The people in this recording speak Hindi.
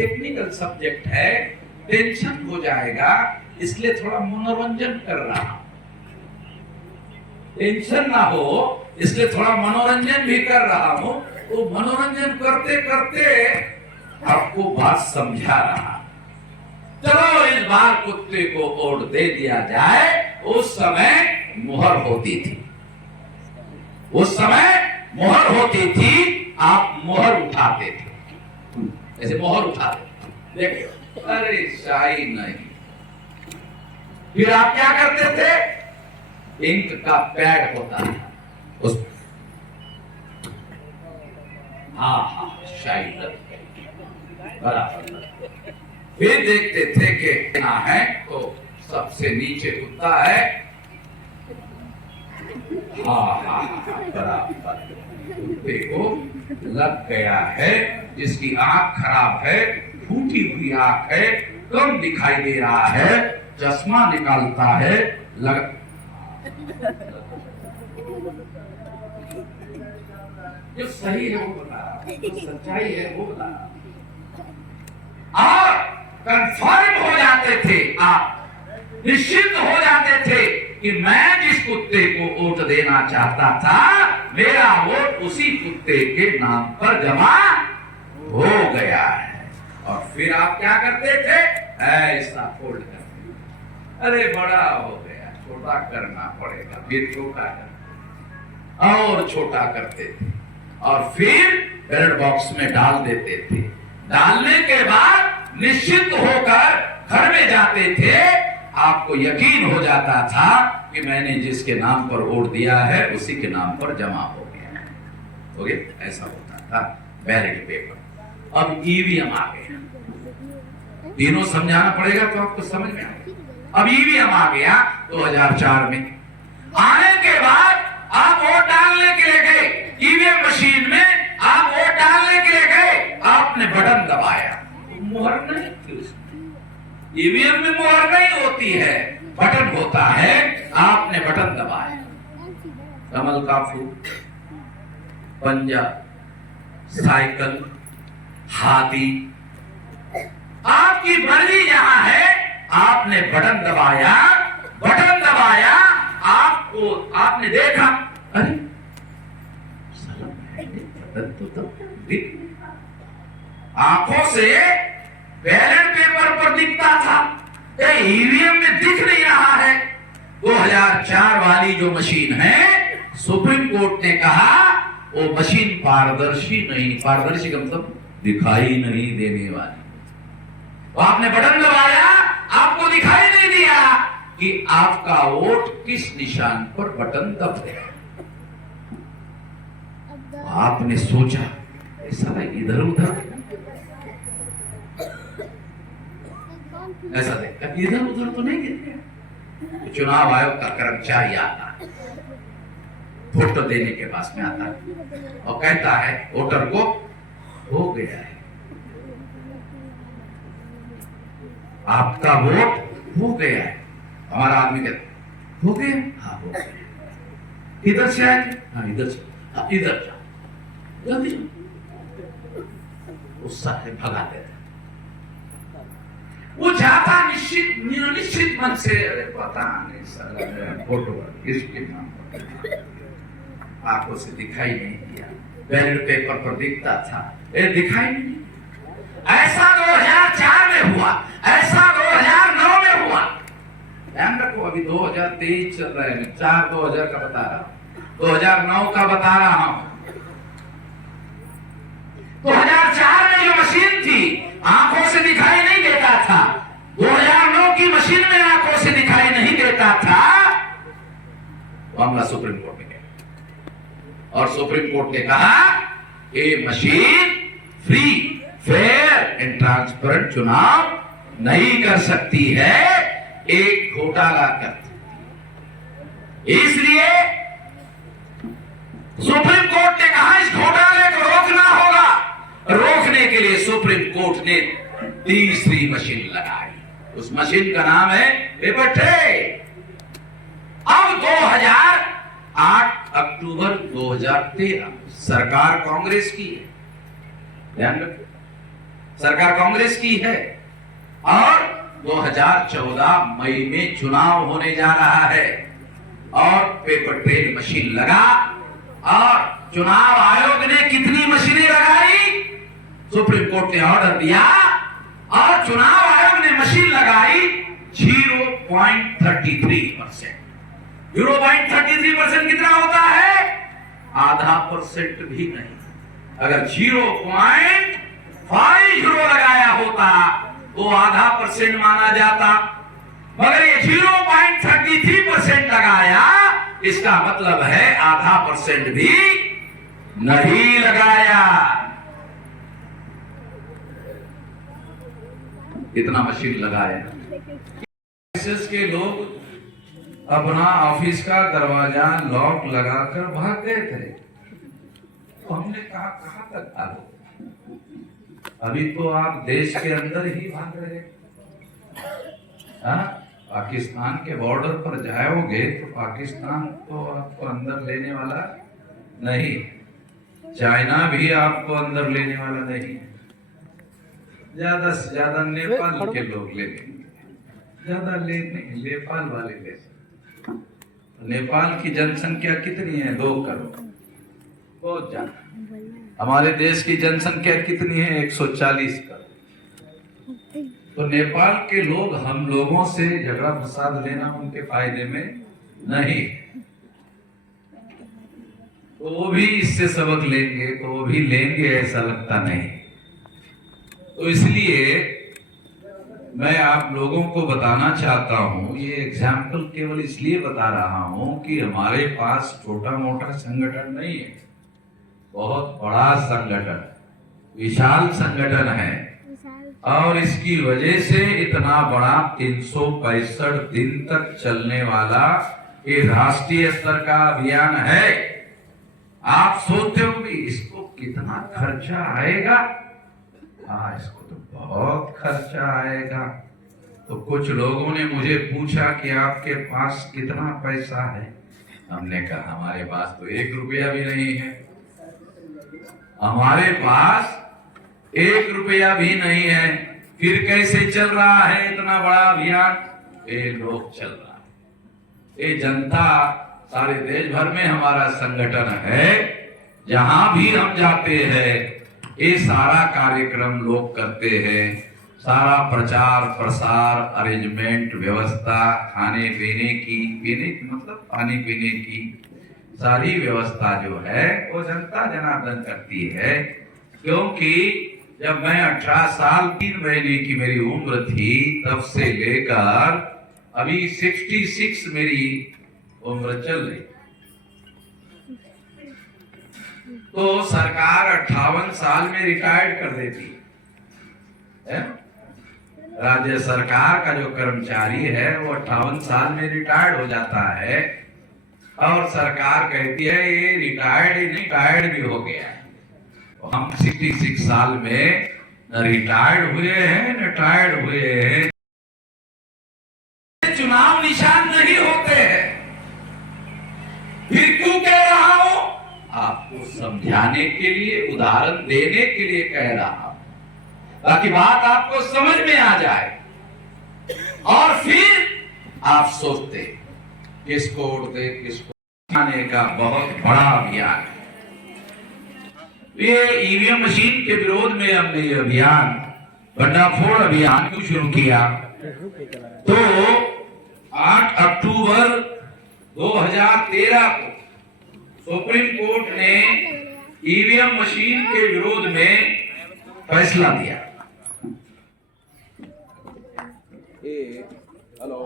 टेक्निकल सब्जेक्ट है, टेंशन हो जाएगा, इसलिए थोड़ा मनोरंजन कर रहा हूं। टेंशन ना हो इसलिए थोड़ा मनोरंजन भी कर रहा हूं। तो मनोरंजन करते करते आपको बात समझा रहा। चलो इस बार कुत्ते को वोट दे दिया जाए। उस समय मुहर होती थी, उस समय मुहर होती थी, आप मुहर उठाते थे, ऐसे मुहर उठाते, देखिए अरे शाही नहीं। फिर आप क्या करते थे? इंक का पैड होता था उस, हाँ शाही बराबर। फिर देखते थे कि क्या है तो सबसे नीचे कुत्ता है, हाँ बराबर। कुत्ते को लग गया है, जिसकी आंख खराब है, फूटी हुई आंख है, कम दिखाई दे रहा है, चश्मा निकालता है, लग जो सही है वो बता, जो सच्चाई है वो बता। और कंफर्म हो जाते थे, आप निश्चित हो जाते थे कि मैं जिस कुत्ते को वोट देना चाहता था, मेरा वोट उसी कुत्ते के नाम पर जमा हो गया है। और फिर आप क्या करते थे? ऐसा फोल्ड करते, अरे बड़ा हो गया, छोटा करना पड़ेगा, फिर छोटा करते और छोटा करते थे, और फिर बैलेट बॉक्स में डाल देते थे। डालने के बाद निश्चित होकर घर में जाते थे, आपको यकीन हो जाता था कि मैंने जिसके नाम पर वोट दिया है उसी के नाम पर जमा हो गया है। हो गया, ऐसा होता था बैलेट पेपर। अब ईवीएम आ गया, तीनों समझाना पड़ेगा तो आपको समझ में आएगा। अब ईवीएम आ गया 2004 में। आने के बाद आप वोट डालने के लिए गए, ईवीएम मशीन में आप वोट डालने के लिए गए, आपने बटन दबाया, मुहर नहीं थी उसमें। ईवीएम में मुहर नहीं होती है, बटन होता है, आपने बटन दबाया। कमल का फूल, पंजा, साइकिल, हाथी, आपकी मर्जी जहां है, आपने बटन दबाया, बटन दबाया, आपको आपने देखा, अरे तो आंखों से बैलेट पेपर पर दिखता था, ईवीएम में दिख नहीं रहा है। 2004 वाली जो मशीन है, सुप्रीम कोर्ट ने कहा वो मशीन पारदर्शी नहीं, पारदर्शी का मतलब दिखाई नहीं देने वाली। तो आपने बटन दबाया, आपको दिखाई नहीं दिया कि आपका वोट किस निशान पर बटन दब गया। आपने सोचा ऐसा इधर उधर, ऐसा देखा इधर उधर तो नहीं गिर। तो चुनाव आयोग का कर्मचारी आता है, वोट देने के पास में आता है और कहता है वोटर को हो गया है, आपका वोट हो गया है। हमारा आदमी कहता हो गया, हाँ हो गया, इधर से आए, हाँ इधर से, हाँ इधर जाओ, जल्दी गुस्सा है भगा देता। वो जाता निश्चित मन से, अरे पता नहीं सर फोटो किसके नाम पर, आंखों से दिखाई नहीं दिया, बैलेट पेपर पर दिखता था, दिखाई नहीं। ऐसा 2004 में हुआ, ऐसा 2009 में हुआ। ध्यान रखो, अभी 2023 चल रहा है, 4/2000 का बता रहा हूं, 2009 का बता रहा हूं। 2004 में जो मशीन थी, आंखों से दिखाई नहीं देता था। 2009 की मशीन में आंखों से दिखाई नहीं देता था। मामला सुप्रीम कोर्ट में गया और सुप्रीम कोर्ट ने कहा ये machine free, fair and transparent चुनाव नहीं कर सकती है, एक घोटाला करती। इसलिए सुप्रीम कोर्ट ने कहा इस घोटाले को रोकना होगा। रोकने के लिए सुप्रीम कोर्ट ने तीसरी मशीन लगाई, उस मशीन का नाम है पेपर ट्रेल। अब 2008 अक्टूबर 2013 सरकार कांग्रेस की है, ध्यान रखो, सरकार कांग्रेस की है और 2014 मई में चुनाव होने जा रहा है और पेपर ट्रेल मशीन लगा और चुनाव आयोग ने कितनी मशीनें लगाई? सुप्रीम कोर्ट ने ऑर्डर दिया और चुनाव आयोग ने मशीन लगाई 0.33%। 0.33% कितना होता है? आधा परसेंट भी नहीं। अगर 0.50 लगाया होता तो आधा परसेंट माना जाता, मगर ये 0.33% लगाया, इसका मतलब है आधा परसेंट भी नहीं लगाया। इतना मशीन लगाया। के लोग अपना ऑफिस का दरवाजा लॉक लगाकर भाग गए थे, तो हमने कहा कहां तक भागो, अभी तो आप देश के अंदर ही भाग रहे हैं। पाकिस्तान के बॉर्डर पर जाओगे तो पाकिस्तान तो आपको अंदर लेने वाला नहीं, चाइना भी आपको अंदर लेने वाला नहीं, ज्यादा से ज्यादा नेपाल के लोग ले लेंगे, ज्यादा ले नहीं, नेपाल वाले ले। नेपाल की जनसंख्या कितनी है? 2 करोड़, बहुत ज्यादा। हमारे देश की जनसंख्या कितनी है? 140 करोड़। तो नेपाल के लोग हम लोगों से झगड़ा फसाद लेना उनके फायदे में नहीं, तो वो भी इससे सबक लेंगे, तो वो भी लेंगे ऐसा लगता नहीं। तो इसलिए मैं आप लोगों को बताना चाहता हूं, ये एग्जाम्पल केवल इसलिए बता रहा हूं कि हमारे पास छोटा मोटा संगठन नहीं है, बहुत बड़ा संगठन, विशाल संगठन है और इसकी वजह से इतना बड़ा 365 दिन तक चलने वाला ये राष्ट्रीय स्तर का अभियान है। आप सोचते होंगे इसको कितना खर्चा आएगा? हाँ, इसको तो बहुत खर्चा आएगा। तो कुछ लोगों ने मुझे पूछा कि आपके पास कितना पैसा है? हमने कहा हमारे पास तो 1 रुपया भी नहीं है, हमारे पास 1 रुपया भी नहीं है। फिर कैसे चल रहा है इतना बड़ा अभियान? ये लोग चल रहा है, ये जनता, सारे देश भर में हमारा संगठन है, जहां भी हम जाते हैं ये सारा कार्यक्रम लोग करते हैं, सारा प्रचार प्रसार अरेंजमेंट व्यवस्था, खाने पीने की, पीने की मतलब पानी पीने की सारी व्यवस्था जो है वो जनता जनार्दन करती है। क्योंकि जब मैं 18 साल 3 महीने की मेरी उम्र थी तब से लेकर अभी 66 मेरी उम्र चल रही, तो सरकार 58 साल में रिटायर्ड कर देती है। राज्य सरकार का जो कर्मचारी है वो 58 साल में रिटायर्ड हो जाता है और सरकार कहती है ये रिटायर्ड ही नहीं, रिटायर्ड भी हो गया है। तो हम 66 साल में न रिटायर्ड हुए हैं न टायर्ड हुए हैं। चुनाव निशान नहीं होते हैं, फिर क्यों कह रहा हूं? आपको समझाने के लिए, उदाहरण देने के लिए कह रहा हूं, ताकि बात आपको समझ में आ जाए और फिर आप सोचते किसको वोट दे, किसको आने का बहुत बड़ा अभियान है। ये ईवीएम मशीन के विरोध में हमने ये अभियान, भंडाफोड़ अभियान क्यों शुरू किया? तो 8 अक्टूबर 2013 को सुप्रीम कोर्ट ने ईवीएम मशीन के विरोध में फैसला दिया। हेलो